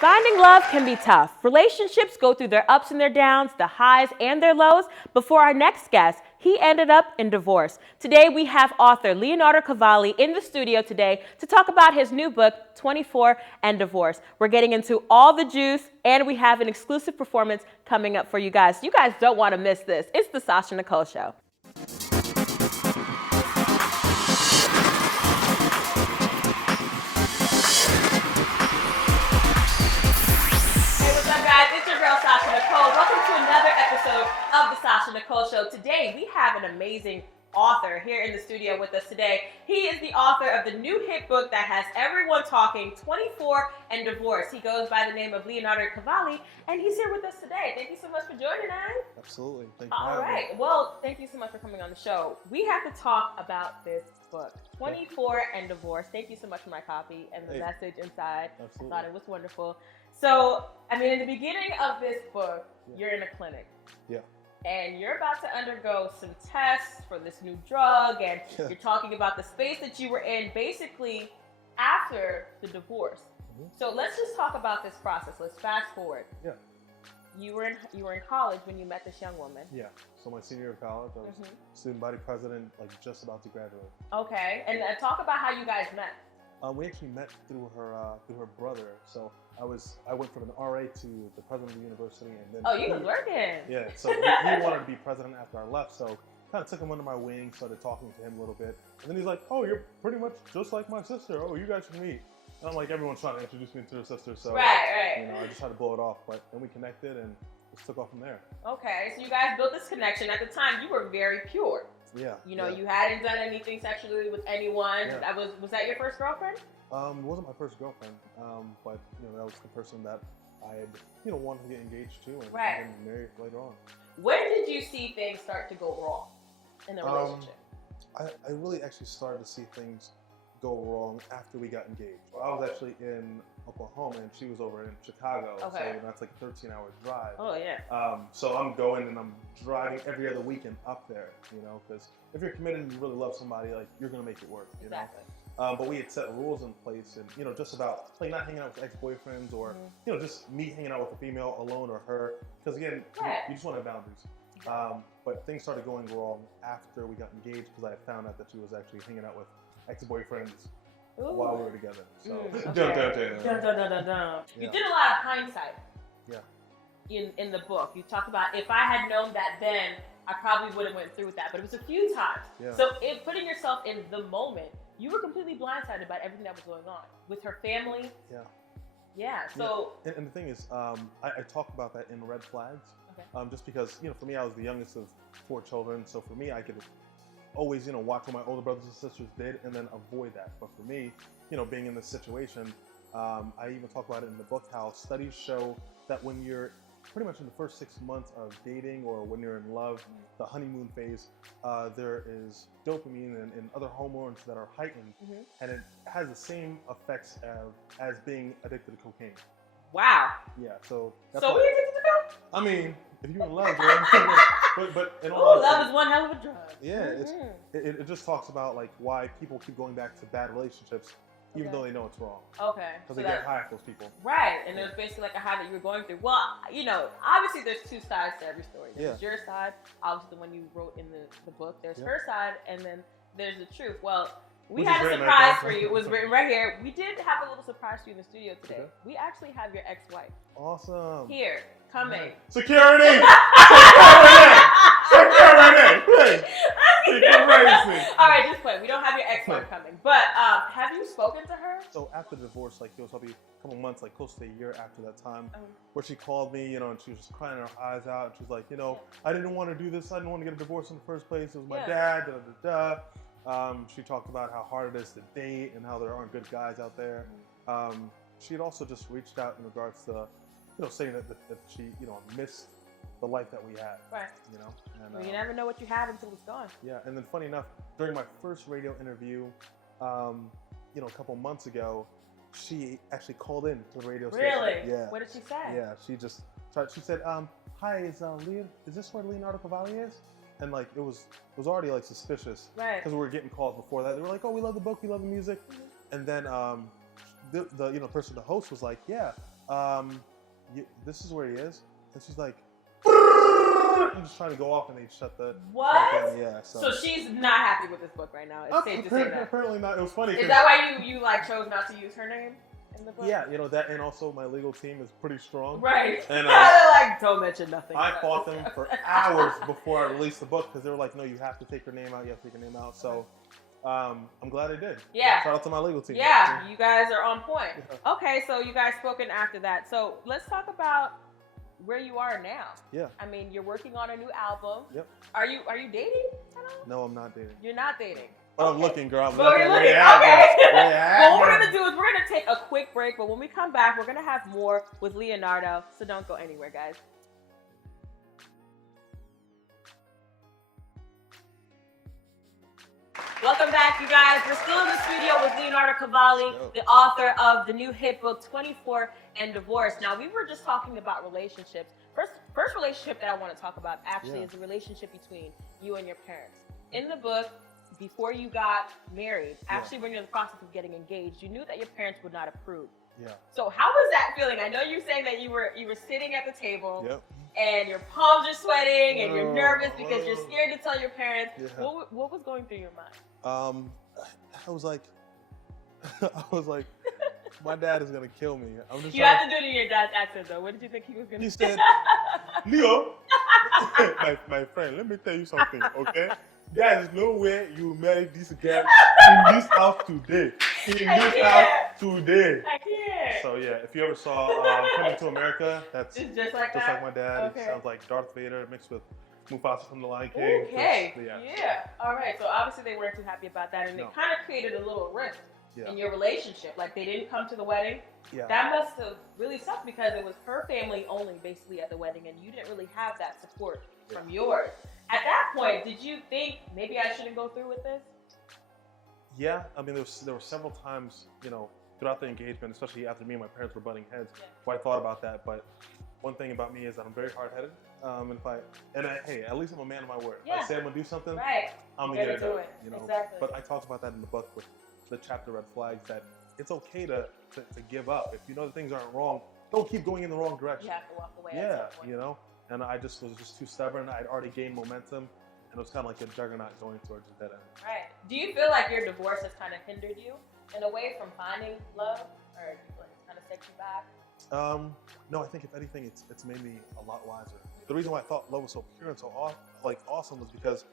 Finding love can be tough. Relationships go through their ups and their downs, the highs and their lows. But for our next guest, he ended up in divorce. Today we have author Leonardo Cavalli in the studio today to talk about his new book, 24 and Divorce. We're getting into all the juice, and we have an exclusive performance coming up for you guys. You guys don't want to miss this. It's the Sasha Nycole Show. Sasha Nycole. Welcome to another episode of the Sasha Nycole Show. Today we have an amazing author here in the studio with us today. He is the author of the new hit book that has everyone talking, 24 and Divorce. He goes by the name of Leonardo Cavalli, and he's here with us today. Thank you so much for joining us. Absolutely. Thank you. All right. Well, thank you so much for coming on the show. We have to talk about this book, 24 and Divorce. Thank you so much for my copy and the message inside. Absolutely. I thought it was wonderful. So, I mean, in the beginning of this book, you're in a clinic. Yeah. And you're about to undergo some tests for this new drug, and you're talking about the space that you were in basically after the divorce. Mm-hmm. So let's just talk about this process. Let's fast forward. Yeah. You were in college when you met this young woman. Yeah. So my senior year of college, I was student body president, like just about to graduate. Okay. And talk about how you guys met. We actually met through her brother. So I went from an RA to the president of the university, and then you was working. Yeah. So he wanted to be president after I left. So kind of took him under my wing, started talking to him a little bit, and then he's like, "Oh, you're pretty much just like my sister. Oh, you guys should meet." And I'm like, everyone's trying to introduce me to their sister, so right. You know, I just had to blow it off. But then we connected and just took off from there. Okay, so you guys built this connection. At the time, you were very pure. Yeah. You know, you hadn't done anything sexually with anyone. Yeah. Was that your first girlfriend? It wasn't my first girlfriend, but you know, that was the person that I had, you know, wanted to get engaged to and then marry later on. When did you see things start to go wrong in the relationship? I really actually started to see things go wrong after we got engaged. I was actually in Oklahoma and she was over in Chicago, so that's like a 13-hour drive. Oh yeah. So I'm going and I'm driving every other weekend up there, you know, because if you're committed and you really love somebody, like you're gonna make it work, you know. But we had set rules in place, and you know, just about like not hanging out with ex-boyfriends or you know, just me hanging out with a female alone or her, because again, you just want to have boundaries. But things started going wrong after we got engaged because I found out that she was actually hanging out with ex-boyfriends while we were together. So You did a lot of hindsight. Yeah. In the book, you talk about if I had known that then, I probably would have went through with that. But it was a few times. Yeah. So putting yourself in the moment, you were completely blindsided about everything that was going on with her family. Yeah. Yeah. So. Yeah. And the thing is, I talk about that in Red Flags. Okay. Just because, you know, for me, I was the youngest of 4 children, so for me, I could always, you know, watch what my older brothers and sisters did and then avoid that. But for me, you know, being in this situation, I even talk about it in the book how studies show that when you're pretty much in the first 6 months of dating or when you're in love, the honeymoon phase, there is dopamine and other hormones that are heightened, and it has the same effects as being addicted to cocaine. Wow. Yeah, so that's were you addicted to coke? I mean, if you're in love, but in all honesty, love is one hell of a drug. Yeah, it just talks about like why people keep going back to bad relationships even though they know it's wrong. Okay. Because they get high at those people. Right, and there's basically like a high that you were going through. Well, you know, obviously there's 2 sides to every story. There's your side, obviously the one you wrote in the book. There's her side, and then there's the truth. Well, we had a surprise for you. It was written right here. We did have a little surprise for you in the studio today. Okay. We actually have your ex-wife. Awesome. Here, coming. Security! All right, just play. We don't have your ex-wife coming, but have you spoken to her? So after the divorce, like it was probably a couple months, like close to a year after that time, where she called me, you know, and she was just crying her eyes out. And she was like, you know, I didn't want to do this. I didn't want to get a divorce in the first place. It was my dad. She talked about how hard it is to date and how there aren't good guys out there. She had also just reached out in regards to, you know, saying that she, you know, missed the life that we had. Right. You know? And, well, you never know what you have until it's gone. Yeah, and then funny enough, during my first radio interview, you know, a couple months ago, she actually called in to the radio station. Really? Yeah. What did she say? Yeah, she said, hi, is this where Leonardo Cavalli is? And like, it was already like suspicious. Right. Because we were getting calls before that. They were like, oh, we love the book, we love the music. And then the person, the host was like, yeah, This is where he is. And she's like, I'm just trying to go off, and they shut the. What? Shut down. Yeah. So she's not happy with this book right now. It's safe to say that. Apparently not. It was funny. Is that why you like chose not to use her name in the book? Yeah, that, and also my legal team is pretty strong. Right. And they're like, don't mention nothing. I fought them for hours before I released the book because they were like, no, you have to take her name out. You have to take her name out. So. I'm glad I did. Yeah. Shout out to my legal team. Yeah, you guys are on point. Yeah. Okay, so you guys spoken after that. So let's talk about where you are now. Yeah. I mean, you're working on a new album. Yep. Are you dating at all? No, I'm not dating. You're not dating. But I'm looking, girl. I'm looking. looking. Okay. Well, what we're gonna do is we're gonna take a quick break, but when we come back, we're gonna have more with Leonardo. So don't go anywhere, guys. Welcome back, you guys. We're still in the studio with Leonardo Cavalli, the author of the new hit book, 24 and Divorce. Now, we were just talking about relationships. First relationship that I want to talk about actually is the relationship between you and your parents. In the book, before you got married, actually when you're in the process of getting engaged, you knew that your parents would not approve. Yeah. So how was that feeling? I know you're saying that you were sitting at the table. Yep. And your palms are sweating, and you're nervous because you're scared to tell your parents. Yeah. What was going through your mind? I was like, my dad is gonna kill me. You have to do it in your dad's accent, though. What did you think he was gonna say? He said, Leo, my friend, let me tell you something, okay? There is no way you marry this girl in this house today. I can't. So yeah, if you ever saw Coming to America, that's just like my dad. Okay. It sounds like Darth Vader mixed with Mufasa from The Lion King. Okay. Yeah. All right. So obviously they weren't too happy about that, and it kind of created a little rift in your relationship. Like they didn't come to the wedding. Yeah. That must have really sucked because it was her family only basically at the wedding, and you didn't really have that support from yours. At that point, did you think maybe I shouldn't go through with this? Yeah. I mean, there were several times, throughout the engagement, especially after me and my parents were butting heads, where I thought about that. But one thing about me is that I'm very hard-headed. Hey, at least I'm a man of my word. If I say I'm gonna do something, I'm gonna get it done. Exactly. But I talked about that in the book with the chapter Red Flags, that it's okay to give up. If you know that things aren't wrong, don't keep going in the wrong direction. You have to walk away. Yeah, And I was just too stubborn. I'd already gained momentum, and it was kind of like a juggernaut going towards a dead end. Right. Do you feel like your divorce has kind of hindered you in a way from finding love, or do you feel like it's kind of set you back? No, I think if anything, it's made me a lot wiser. The reason why I thought love was so pure and so awesome was because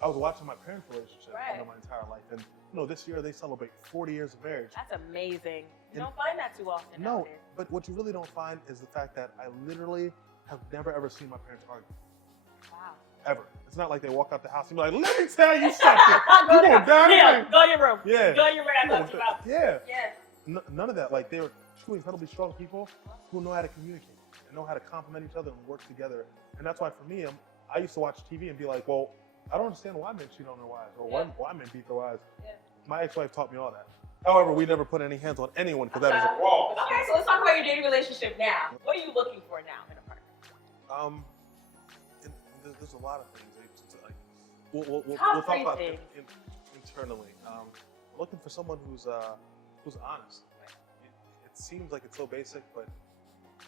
I was watching my parents' relationship my entire life, and this year they celebrate 40 years of marriage. That's amazing. You don't find that too often. No, but what you really don't find is the fact that I literally have never ever seen my parents argue. Wow. Ever. It's not like they walk out the house and be like, let me tell you something. You gonna die? Go in your room. Yeah. Go in your room. I talked about. Yeah. None of that. Like, they're two incredibly strong people who know how to communicate and know how to complement each other and work together. And that's why for me, I used to watch TV and be like, well, I don't understand why men cheat on their wives or why men beat their wives. Yeah. My ex-wife taught me all that. However, we never put any hands on anyone because that is wrong. Okay, so let's talk about your dating relationship now. What are you looking for now in a partner? There's a lot of things. We'll talk about it internally. Looking for someone who's honest. It seems like it's so basic, but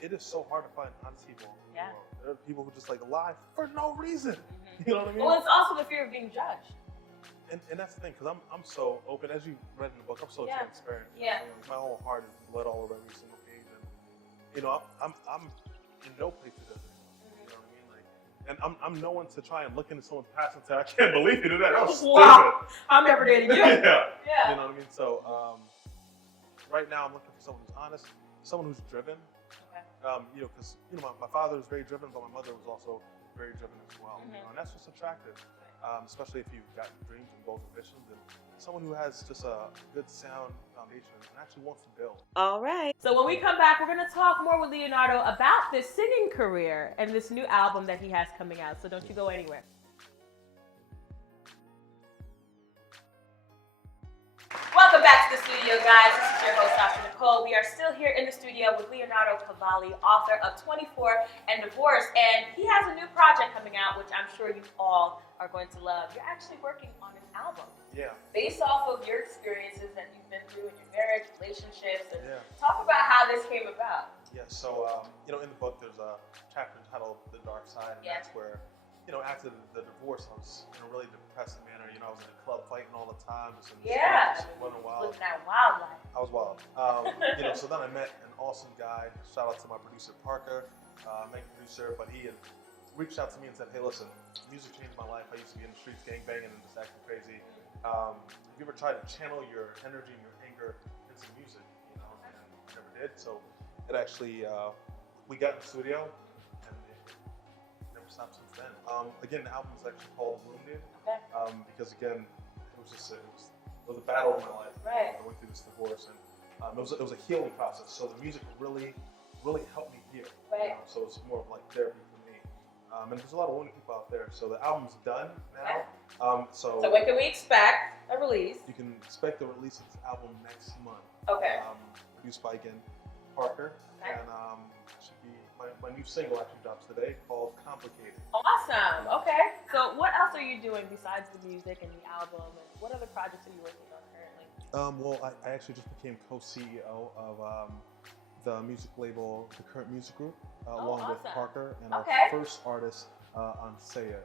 it is so hard to find honest people in the world. There are people who just lie for no reason. You know what I mean? Well, it's also the fear of being judged. And that's the thing, because I'm so open. As you read in the book, I'm so transparent. Yeah. My whole heart is blood all over every single page, and I'm in no place to judge anyone. You know what I mean? And I'm no one to try and look into someone's past and say, I can't believe you did that. That was stupid. I'm never dating you. Yeah. You know what I mean? So right now I'm looking for someone who's honest, someone who's driven. Because my father was very driven, but my mother was also very driven as well. And that's just attractive, especially if you've got dreams and goals and ambitions, and someone who has just a good, sound foundation and actually wants to build. All right. So when we come back, we're going to talk more with Leonardo about this singing career and this new album that he has coming out. So don't you go anywhere. Welcome back to the studio, guys. This is your host, Sasha Nycole. We are still here in the studio with Leonardo Cavalli, author of 24 and Divorce. And he has a new project coming out, which I'm sure you all are going to love. You're actually working on an album. Yeah. Based off of your experiences that you've been through in your marriage, relationships, and talk about how this came about. Yeah, so in the book there's a chapter entitled "The Dark Side," and that's where, after the divorce, I was in a really depressing manner. I was in a club fighting all the time, just in the streets, just running wild. Living that wild life. I was wild. So then I met an awesome guy. Shout out to my producer Parker, main producer, but he had reached out to me and said, "Hey, listen, music changed my life. I used to be in the streets gang banging and just acting crazy. Have you ever tried to channel your energy and your anger into music?" And I never did. So it actually, we got in the studio, and it never stopped since then. Again, the album is actually called Wounded, because again, it was a battle in my life. Right. I went through this divorce, and it was a healing process. So the music really helped me heal. Right. So it's more of like therapy for me. And there's a lot of wounded people out there. So the album's done now. So when can we expect a release? You can expect the release of this album next month. Okay. Produced by, again, Parker. Okay. And should be my new single actually drops today called Complicated. Awesome. Okay. So what else are you doing besides the music and the album? And what other projects are you working on currently? Well, I actually just became co-CEO of the music label, The Current Music Group, along with Parker and our first artist, Ansea.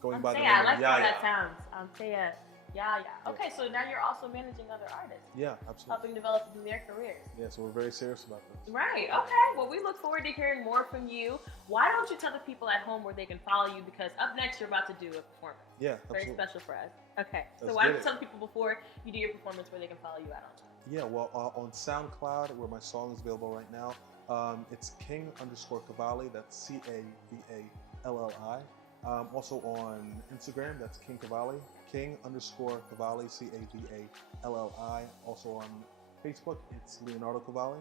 Going by the name I like of how Yaya. that sounds. Ansea. Yeah. Okay, so now you're also managing other artists. Yeah, absolutely. Helping develop their careers. Yeah, so we're very serious about this. Right, okay. Well, we look forward to hearing more from you. Why don't you tell the people at home where they can follow you? Because up next, you're about to do a performance. Yeah, absolutely. Very special for us. Okay, so Let's why don't get you tell the people before you do your performance where they can follow you at online? Yeah, well, on SoundCloud, where my song is available right now, it's King_Cavalli. That's Cavalli. Also on Instagram, that's King Cavalli. King_Cavalli, Cavalli. Also on Facebook, it's Leonardo Cavalli.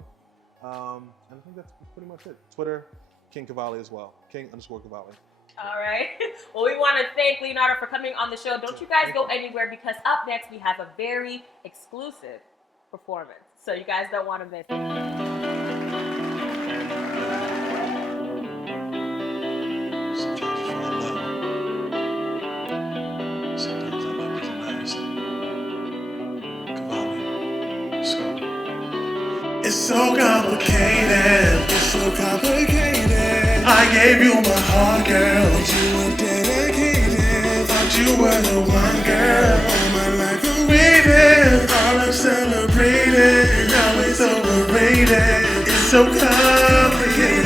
And I think that's pretty much it. Twitter, King Cavalli as well. King_Cavalli. All right. Well, we want to thank Leonardo for coming on the show. Don't you guys go anywhere, because up next we have a very exclusive performance. So you guys don't want to miss it. It's so complicated. It's so complicated. I gave you my heart, girl. But you were dedicated. Thought you were the one, girl. All my life I'm waiting. All I'm celebrating. Now it's overrated. It's so complicated.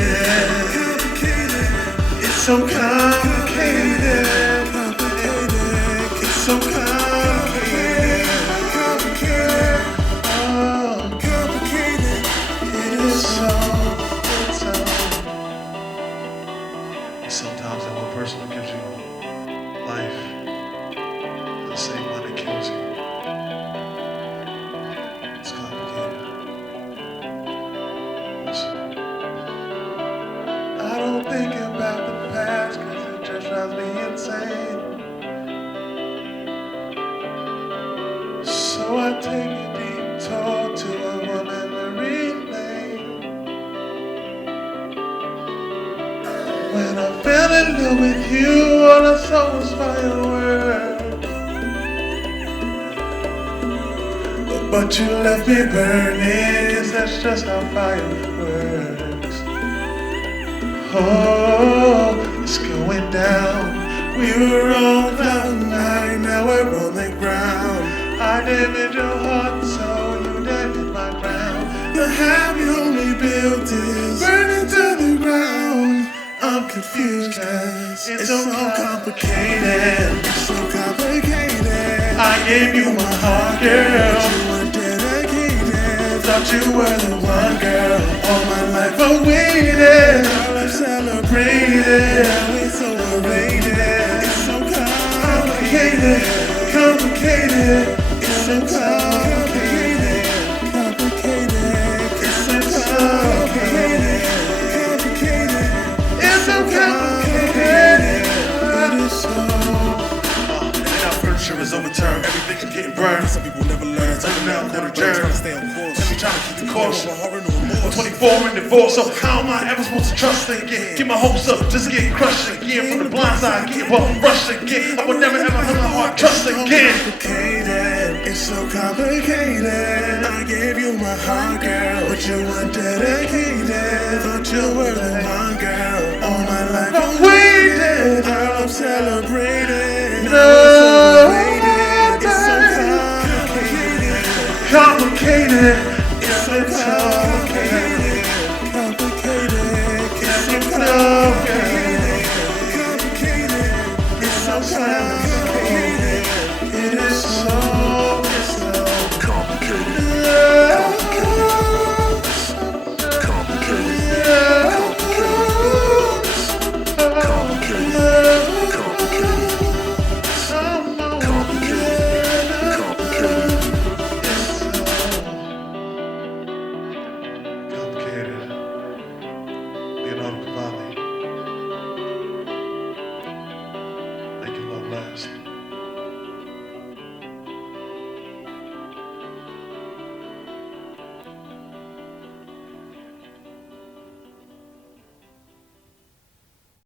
It's so complicated. It's so complicated. Sometimes that one person who gives you life is the same one that kills you. It's complicated. Listen, I don't think about the past because it just drives me insane. So I take a detour to a memory lane. When I fell in love with you, all I saw was fireworks. But you left me burning, 'cause that's just how fire works. Oh, it's going down. We were on cloud nine, now we're on the ground. I damaged your heart, so you damaged my crown. The happy only built is burning to the ground. I'm confused, cause it's so complicated. It's so complicated. I gave you my heart, girl. But you were dedicated. Thought you were the one, girl. All my life I waited. All I celebrated. Now it's overrated. It's so complicated. Complicated. It's so complicated. Complicated. It's so complicated. It's so complicated. It is so. And our furniture is overturned. Everything is getting burned. Some people never learn. So now go to journey. Let me try to keep the caution. 24 in divorce, so how am I ever supposed to trust again? Get my hopes up, just get crushed again. From the blind side, get rushed again. I would never ever have my heart trust again. so complicated. I gave you my heart, girl, but you weren't dedicated. Thought you were the one, girl. All my life I'm waiting. Girl, I'm celebrating. No, it's so complicated.